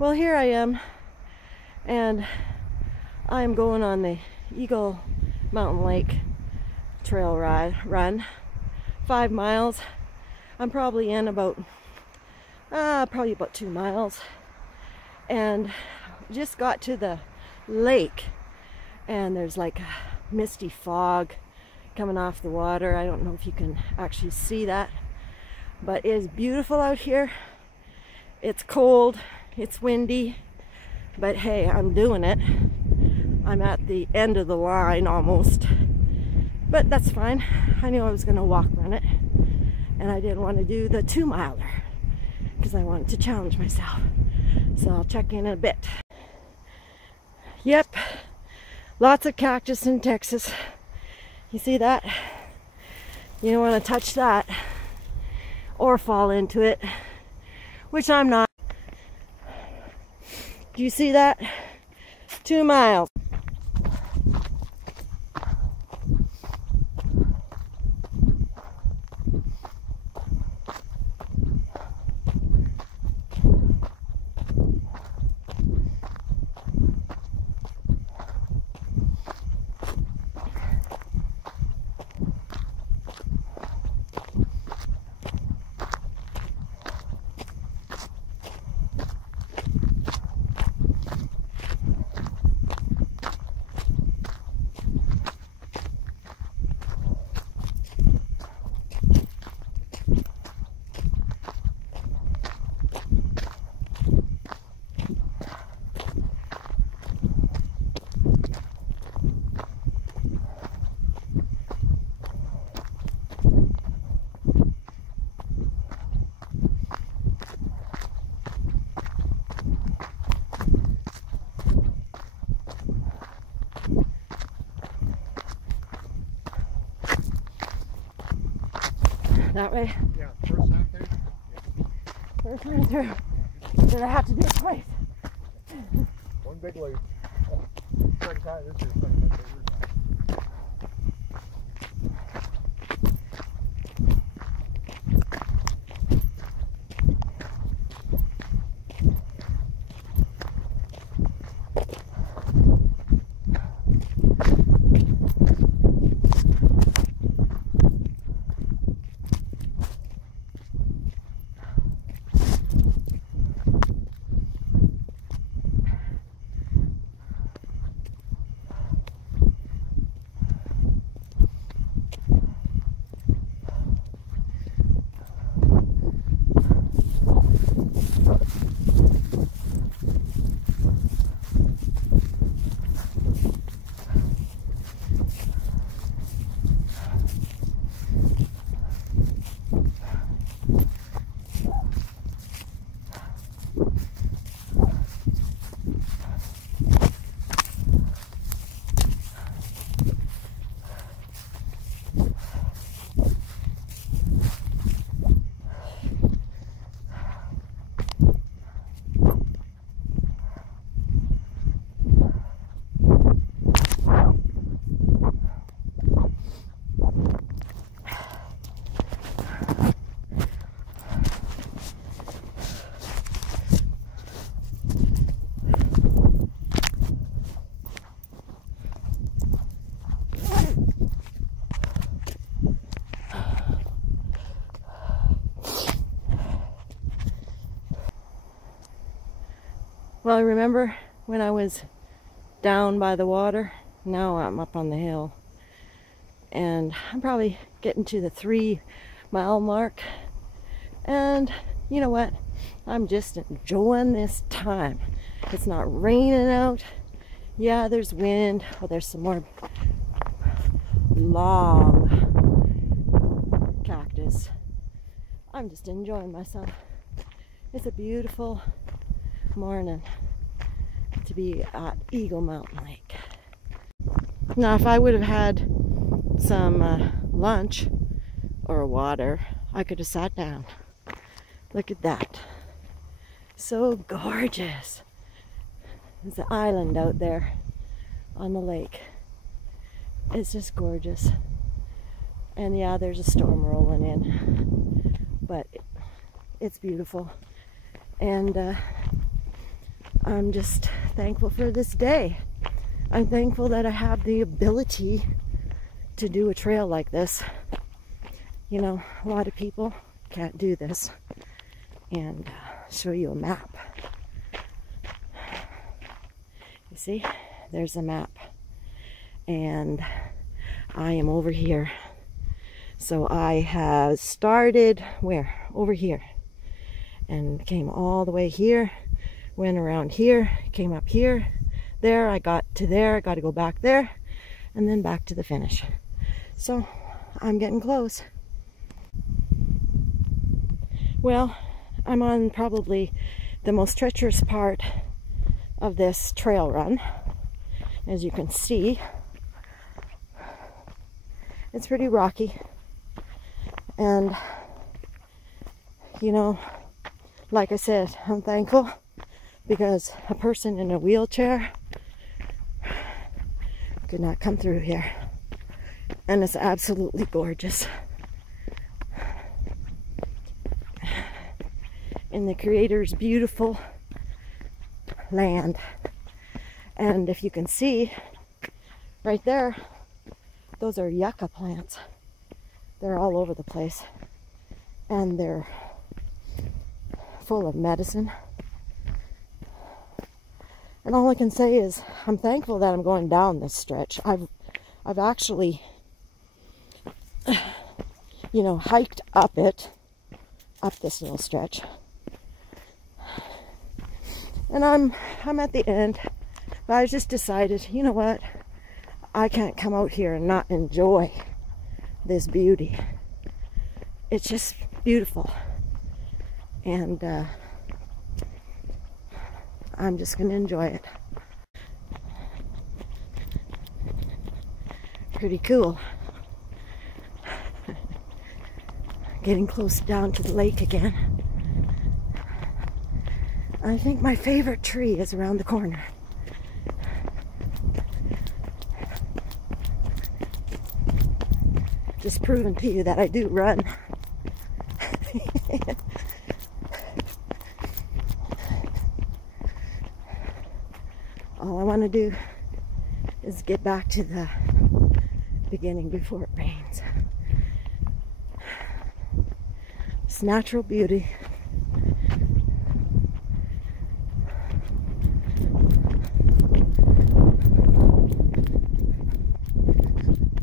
Well, here I am, and I'm going on the Eagle Mountain Lake trail run, 5 miles. I'm probably in about probably about 2 miles, and just got to the lake, and there's like a misty fog coming off the water. I don't know if you can actually see that, but it is beautiful out here. It's cold, it's windy, but hey, I'm doing it. I'm at the end of the line almost, but that's fine. I knew I was going to walk run it, and I didn't want to do the 2 miler because I wanted to challenge myself. So I'll check in a bit. Yep, lots of cactus in Texas. You see that? You don't want to touch that or fall into it, which I'm not. Do you see that? 2 miles. That way? Yeah, first time through. First time through. Did I have to do it twice? One big leap. Second time this year, second time. Well, I remember when I was down by the water. Now I'm up on the hill, and I'm probably getting to the 3 mile mark, and you know what, I'm just enjoying this time. It's not raining out. Yeah, there's wind. Oh, there's some more long cactus. I'm just enjoying myself. It's a beautiful morning to be at Eagle Mountain Lake. Now, if I would have had some lunch or water, I could have sat down. Look at that. So gorgeous. There's an island out there on the lake. It's just gorgeous. And yeah, there's a storm rolling in, but it's beautiful. And I'm just thankful for this day. I'm thankful that I have the ability to do a trail like this. You know, a lot of people can't do this. And show you a map. You see, there's a map. And I am over here. So I have started, where? Over here. And came all the way here, went around here, came up here, there, I got to there, I got to go back there, and then back to the finish. So I'm getting close. Well, I'm on probably the most treacherous part of this trail run. As you can see, it's pretty rocky. And, you know, like I said, I'm thankful because a person in a wheelchair could not come through here. And it's absolutely gorgeous. In the Creator's beautiful land. And if you can see, right there, those are yucca plants. They're all over the place. And they're full of medicine. And all I can say is I'm thankful that I'm going down this stretch. I've actually, you know, hiked up this little stretch. And I'm at the end. But I just decided, you know what? I can't come out here and not enjoy this beauty. It's just beautiful. And I'm just going to enjoy it. Pretty cool. Getting close down to the lake again. I think my favorite tree is around the corner. Just proving to you that I do run. All I want to do is get back to the beginning before it rains. It's natural beauty.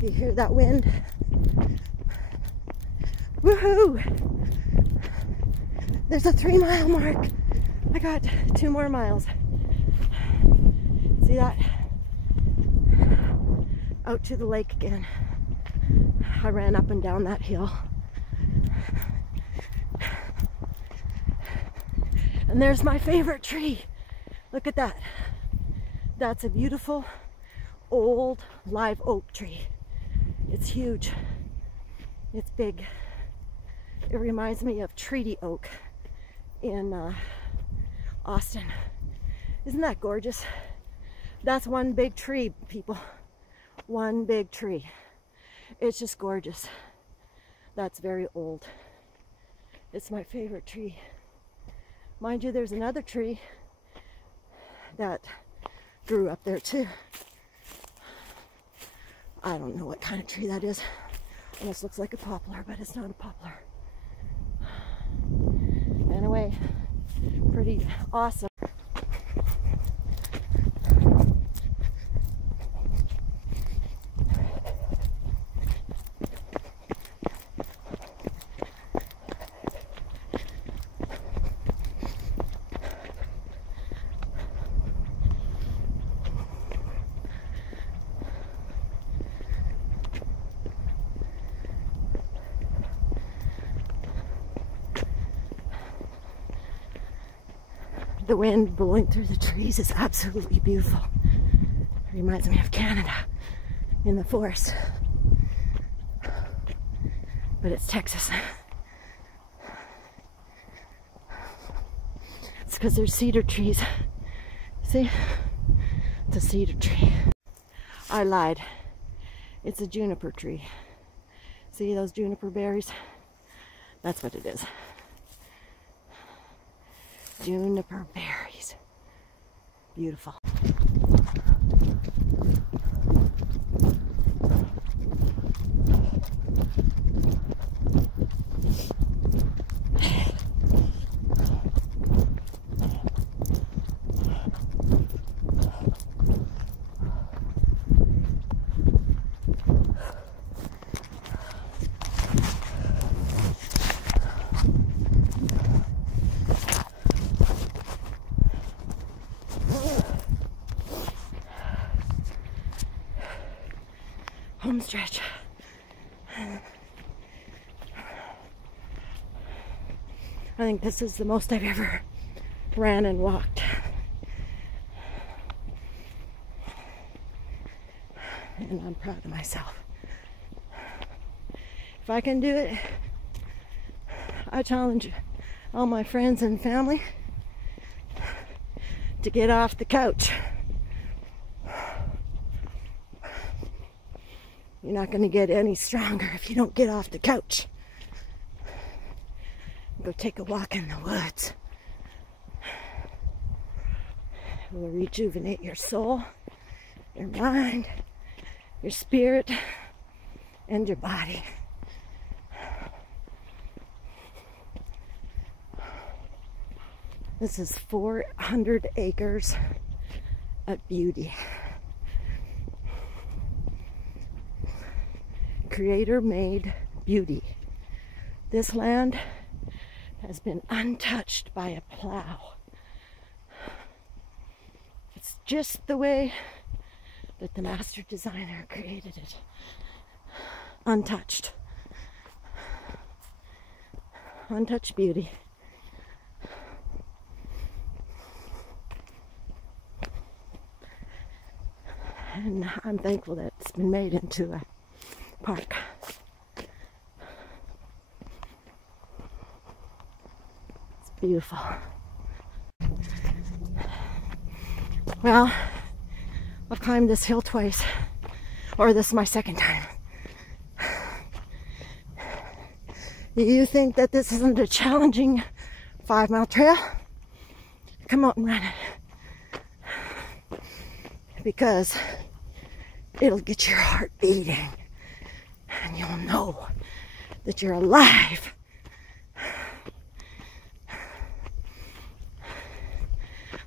You hear that wind? Woohoo! There's a 3-mile mark. I got 2 more miles. See that? Out to the lake again. I ran up and down that hill. And there's my favorite tree. Look at that. That's a beautiful old live oak tree. It's huge. It's big. It reminds me of treaty oak in Austin. Isn't that gorgeous? That's one big tree, people. One big tree. It's just gorgeous. That's very old. It's my favorite tree. Mind you, there's another tree that grew up there too. I don't know what kind of tree that is. Almost looks like a poplar, but it's not a poplar. Anyway, pretty awesome. The wind blowing through the trees is absolutely beautiful. It reminds me of Canada in the forest. But it's Texas. It's because there's cedar trees. See? It's a cedar tree. I lied. It's a juniper tree. See those juniper berries? That's what it is. Juniper berries. beautiful. Home stretch. I think this is the most I've ever ran and walked. And I'm proud of myself. If I can do it, I challenge all my friends and family to get off the couch. You're not going to get any stronger if you don't get off the couch. Go take a walk in the woods. It will rejuvenate your soul, your mind, your spirit, and your body. This is 400 acres of beauty. Creator-made beauty. This land has been untouched by a plow. It's just the way that the master designer created it. Untouched. Untouched beauty. And I'm thankful that it's been made into a park. It's beautiful. Well, I've climbed this hill twice, or this is my second time. Do you think that this isn't a challenging 5-mile trail? Come out and run it. Because it'll get your heart beating. And you'll know that you're alive.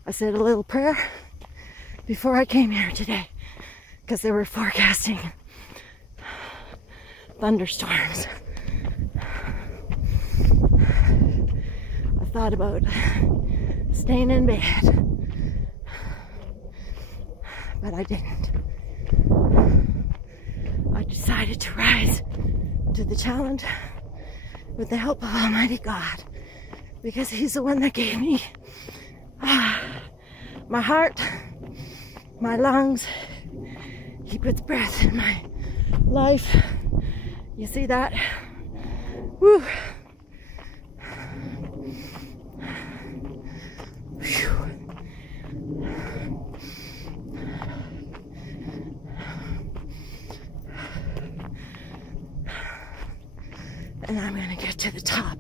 I said a little prayer before I came here today because they were forecasting thunderstorms. I thought about staying in bed, but I didn't. I decided to rise to the challenge with the help of Almighty God, because He's the one that gave me my heart, my lungs. He puts breath in my life. You see that? Woo! And I'm going to get to the top.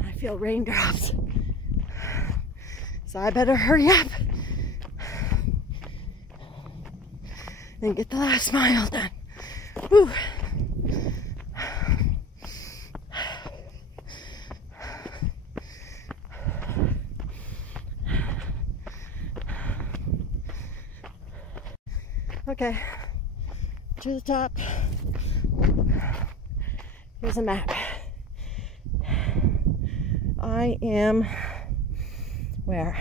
I feel raindrops. So I better hurry up and get the last mile done. Woo. Okay, to the top. Here's a map. I am where?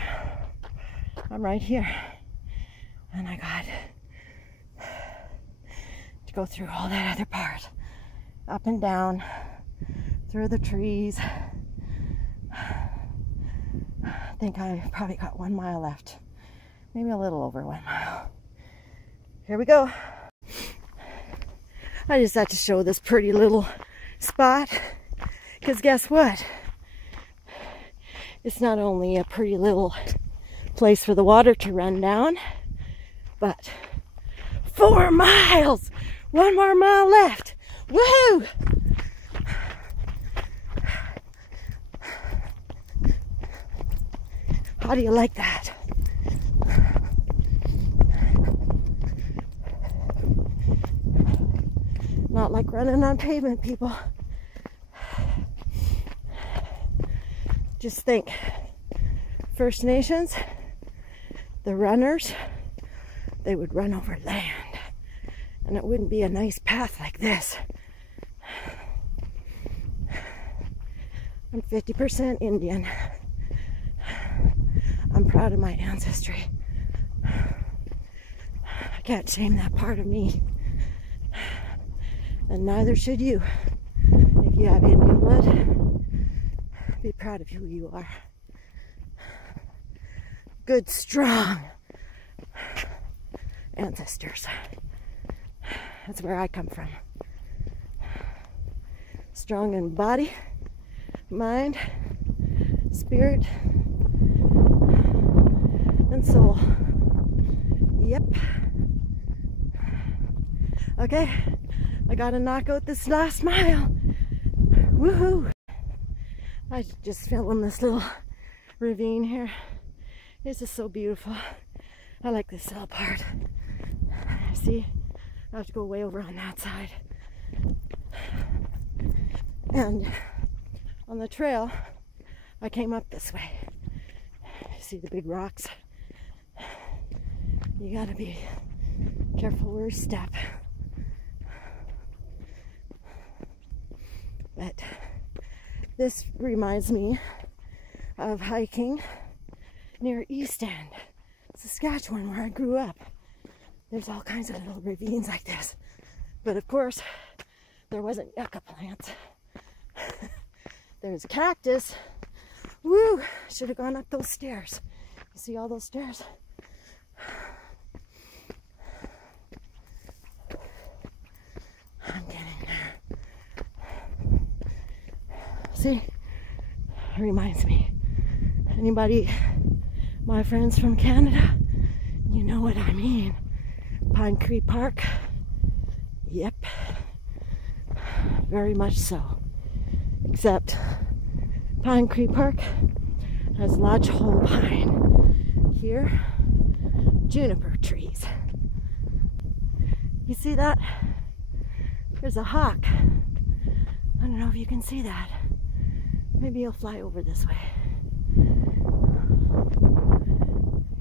I'm right here. And I got to go through all that other part. Up and down, through the trees. I think I probably got 1 mile left. Maybe a little over 1 mile. Here we go. I just had to show this pretty little spot, because guess what? It's not only a pretty little place for the water to run down, but 4 miles. 1 more mile left. Woohoo! How do you like that? Not like running on pavement, people. Just think, First Nations, the runners, they would run over land, and it wouldn't be a nice path like this. I'm 50% Indian. I'm proud of my ancestry. I can't shame that part of me. And neither should you. If you have Indian blood, be proud of who you are. Good, strong ancestors. That's where I come from. Strong in body, mind, spirit, and soul. Yep. Okay, I gotta knock out this last mile. Woohoo! I just fell in this little ravine here. It's just so beautiful. I like this little part. See, I have to go way over on that side. And on the trail, I came up this way. See the big rocks? You gotta be careful where you step. But this reminds me of hiking near East End, Saskatchewan, where I grew up. There's all kinds of little ravines like this. But of course, there wasn't yucca plants. There's cactus. Woo! Should have gone up those stairs. You see all those stairs? I'm getting there. See? It reminds me. Anybody, my friends from Canada, you know what I mean. Pine Creek Park. Yep. Very much so. Except Pine Creek Park has lodgepole pine. Here, juniper trees. You see that? There's a hawk. I don't know if you can see that. Maybe he'll fly over this way.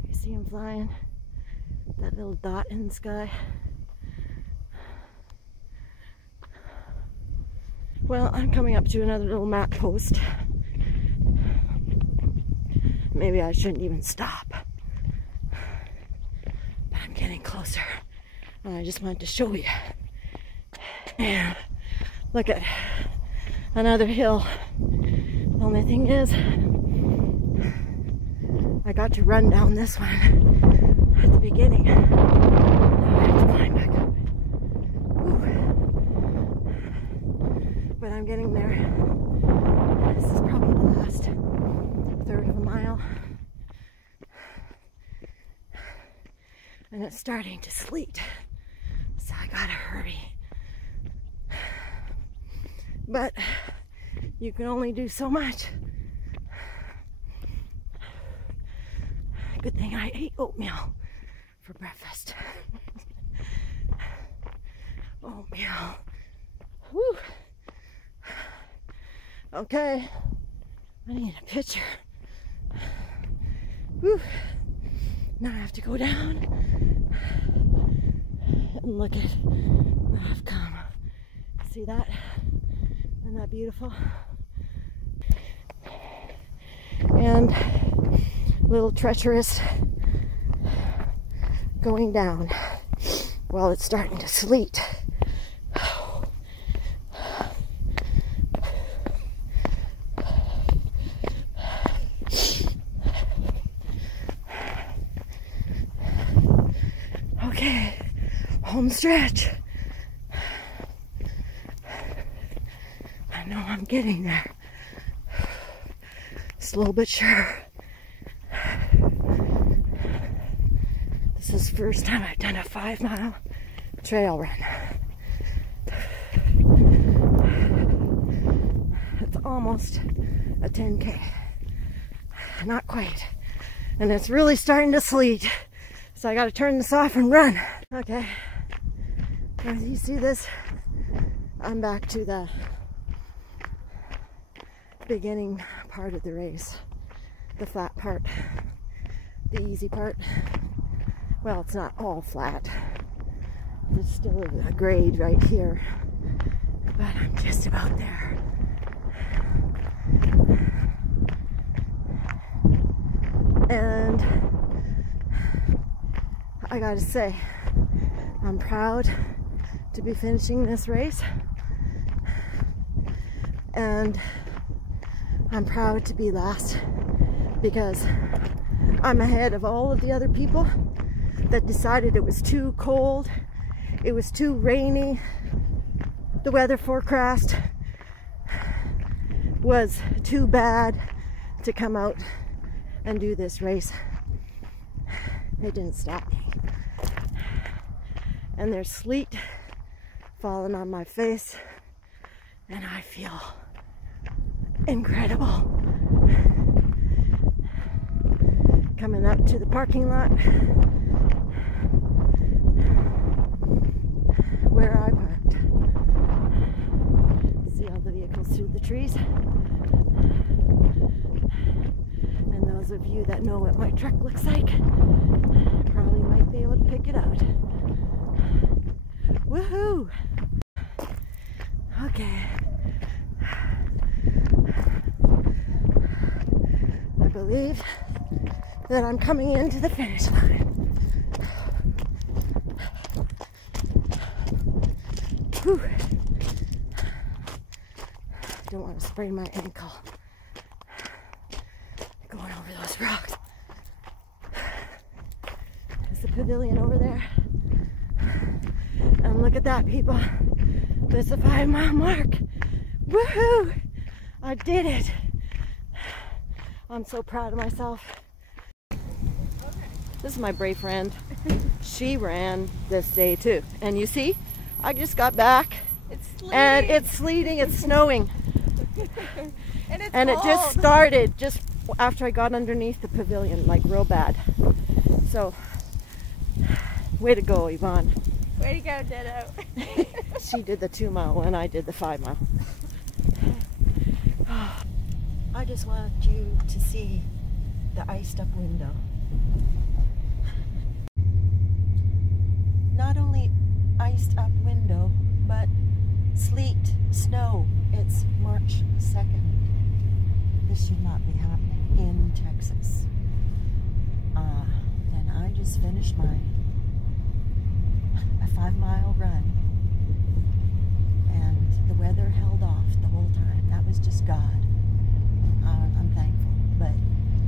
You see him flying? That little dot in the sky. Well, I'm coming up to another little map post. Maybe I shouldn't even stop. But I'm getting closer. And I just wanted to show you. And look at another hill. The only thing is, I got to run down this one at the beginning. Now I have to climb back up. Whew. But I'm getting there. This is probably the last third of a mile. And it's starting to sleet. So I gotta hurry. But you can only do so much. Good thing I ate oatmeal for breakfast. Oatmeal. Whew. Okay. I need a picture. Whew. Now I have to go down and look at where I've come. See that? Isn't that beautiful? And a little treacherous going down while it's starting to sleet. Okay, home stretch. I know I'm getting there. Slow but sure. This is the first time I've done a 5 mile trail run. It's almost a 10K. Not quite. And it's really starting to sleet. So I gotta turn this off and run. Okay. As you see this, I'm back to the beginning part of the race. The flat part. The easy part. Well, it's not all flat. There's still a grade right here. But I'm just about there. And I gotta say, I'm proud to be finishing this race. And I'm proud to be last because I'm ahead of all of the other people that decided it was too cold, it was too rainy, the weather forecast was too bad to come out and do this race. It didn't stop me. And there's sleet falling on my face and I feel incredible. Coming up to the parking lot where I parked. See all the vehicles through the trees. And those of you that know what my truck looks like probably might be able to pick it out. Woohoo! Okay. I believe that I'm coming into the finish line. Whew. Don't want to sprain my ankle going over those rocks. There's the pavilion over there. And look at that, people. There's the 5-mile mark. Woohoo! I did it. I'm so proud of myself. This is my brave friend. She ran this day too. And you see, I just got back. It's sleeting. And it's sleeting, it's snowing. and it just started just after I got underneath the pavilion, like real bad. So, way to go, Yvonne. Way to go, Ditto. She did the 2-mile and I did the 5-mile. I just want you to see the iced up window. Not only iced up window, but sleet, snow. It's March 2nd. This should not be happening in Texas. And I just finished a 5-mile run. And the weather held off the whole time. That was just God. I'm thankful. But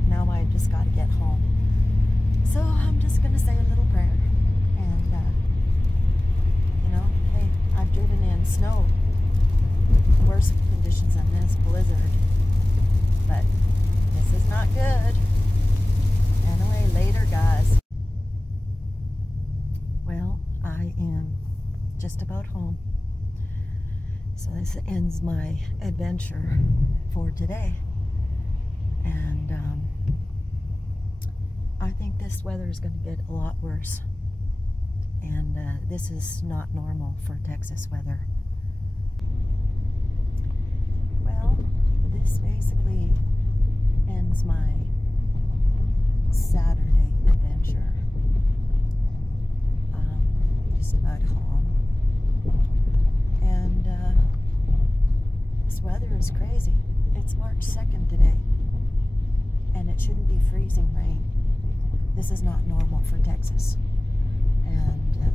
now I just got to get home. So I'm just going to say a little prayer. And, you know, hey, I've driven in snow. Worse conditions than this, blizzard. But this is not good. Anyway, later, guys. Well, I am just about home. So this ends my adventure for today. And I think this weather is going to get a lot worse. And this is not normal for Texas weather. Well, this basically ends my Saturday adventure. Just about home. And this weather is crazy. It's March 2nd today. And it shouldn't be freezing rain. This is not normal for Texas. And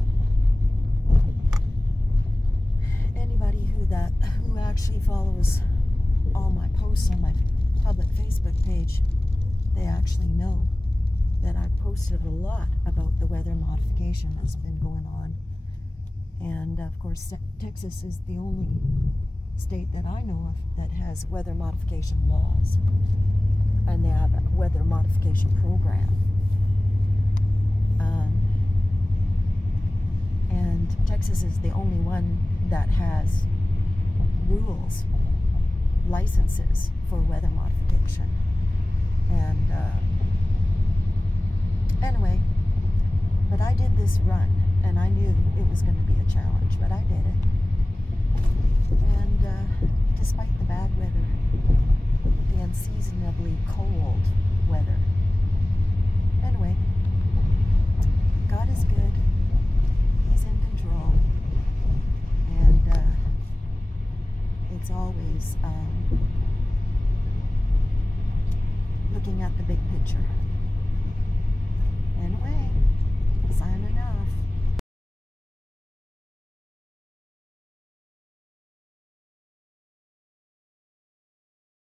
anybody who actually follows all my posts on my public Facebook page, they actually know that I've posted a lot about the weather modification that's been going on. And of course, Texas is the only state that I know of that has weather modification laws. And they have a weather modification program. And Texas is the only one that has rules, licenses for weather modification. And anyway, but I did this run, and I knew it was going to be a challenge, but I did it. And despite the bad weather, the unseasonably cold weather, anyway, God is good. He's in control. And it's always looking at the big picture. Anyway, signing off.